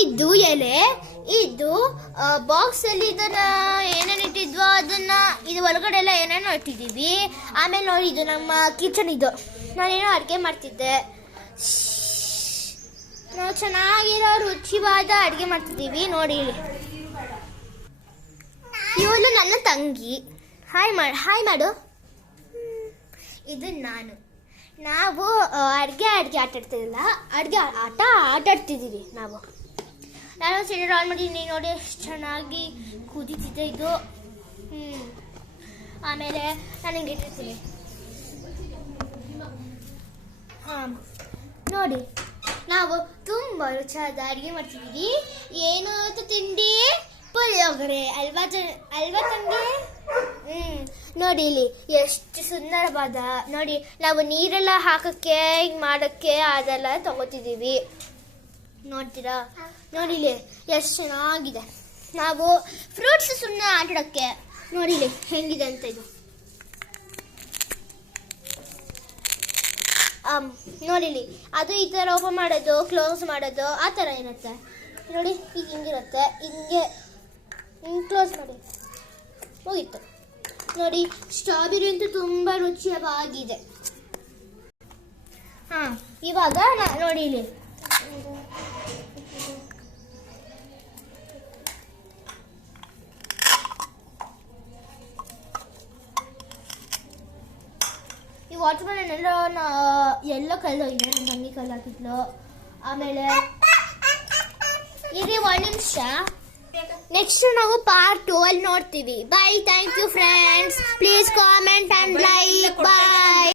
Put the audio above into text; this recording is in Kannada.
ಇದು ಎಲೆ, ಇದು ಬಾಕ್ಸ್ ಅಲ್ಲಿ ಇದನ್ನ ಏನೇನು ಇಟ್ಟಿದ್ವೋ ಅದನ್ನ ಇದು ಒಳಗಡೆ ಎಲ್ಲ ಏನೇನೋ ಇಟ್ಟಿದ್ದೀವಿ. ಆಮೇಲೆ ನೋಡಿ ಇದು ನಮ್ಮ ಕಿಚನ್. ಇದು ನಾನೇನೋ ಅಡುಗೆ ಮಾಡ್ತಿದ್ದೆ. ನಾವು ಚೆನ್ನಾಗಿರೋ ರುಚಿವಾದ ಅಡುಗೆ ಮಾಡ್ತಿದ್ದೀವಿ ನೋಡಿ. ಇವಳು ನನ್ನ ತಂಗಿ. ಹಾಯ್ ಮಾಡು. ಇದು ನಾವು ಅಡುಗೆ ಆಟಾಡ್ತಿದ್ದಿಲ್ಲ, ಅಡುಗೆ ಆಟಾಡ್ತಿದ್ದೀವಿ ನಾವು. ನಾನು ಸಿಲಿಂಡರ್ ಆನ್ ಮಾಡಿದ್ದೀನಿ ನೋಡಿ, ಎಷ್ಟು ಚೆನ್ನಾಗಿ ಕುದೀತಿದೆ ಇದು. ಆಮೇಲೆ ನಾನು ಹಿಂಗೆ ಇಟ್ಟಿರ್ತೀನಿ. ನೋಡಿ ನಾವು ತುಂಬ ರುಚಿಯಾದ ಅಡುಗೆ ಮಾಡ್ತಿದ್ದೀವಿ. ಏನು ತಿಂಡಿ? ಪುಳಿಯೋಗರೆ ಅಲ್ವಾ ತಂಗಿ? ನೋಡಿ ಇಲ್ಲಿ ಎಷ್ಟು ಸುಂದರವಾದ. ನೋಡಿ ನಾವು ನೀರೆಲ್ಲ ಹಾಕಕ್ಕೆ ಹಿಂಗೆ ಮಾಡೋಕ್ಕೆ ಅದೆಲ್ಲ ತಗೋತಿದ್ದೀವಿ. ನೋಡ್ತೀರಾ? ನೋಡಿ ಇಲ್ಲಿ ಎಷ್ಟು ಚೆನ್ನಾಗಿದೆ. ನಾವು ಫ್ರೂಟ್ಸ್ ಸುಮ್ಮನೆ ಆಟಾಡೋಕ್ಕೆ ನೋಡಿ ಇಲ್ಲಿ ಹೆಂಗಿದೆ ಅಂತ. ಇದು ನೋಡಿ ಇಲ್ಲಿ ಅದು ಈ ಥರ ಓಪನ್ ಮಾಡೋದು, ಕ್ಲೋಸ್ ಮಾಡೋದು, ಆ ಥರ ಇರುತ್ತೆ ನೋಡಿ. ಈಗ ಹಿಂಗಿರುತ್ತೆ, ಹಿಂಗೆ ಕ್ಲೋಸ್ ಮಾಡಿ ಹೋಗಿತ್ತು ನೋಡಿ. ಸ್ಟ್ರಾಬೆರಿ ಅಂತೂ ತುಂಬ ರುಚಿಯಾಗಿದೆ. ಇವಾಗ ನೋಡಿ ಇಲ್ಲಿ ಈ ವಾಟರ್ ಮೆಲನ್ ಎಲ್ಲ ಕಲ್ದೋಗಿದೆ. ನನ್ನ ತಂಗಿ ಕಲ್ಲು ಹಾಕಿದ್ಲು. ಆಮೇಲೆ ಇರಿ ಒಂದು ನಿಮಿಷ, ನೆಕ್ಸ್ಟ್ ನಾವು ಪಾರ್ಟ್ 2 ಅಲ್ಲಿ ನೋಡ್ತೀವಿ. Bye. Thank you friends. Please comment and like. By.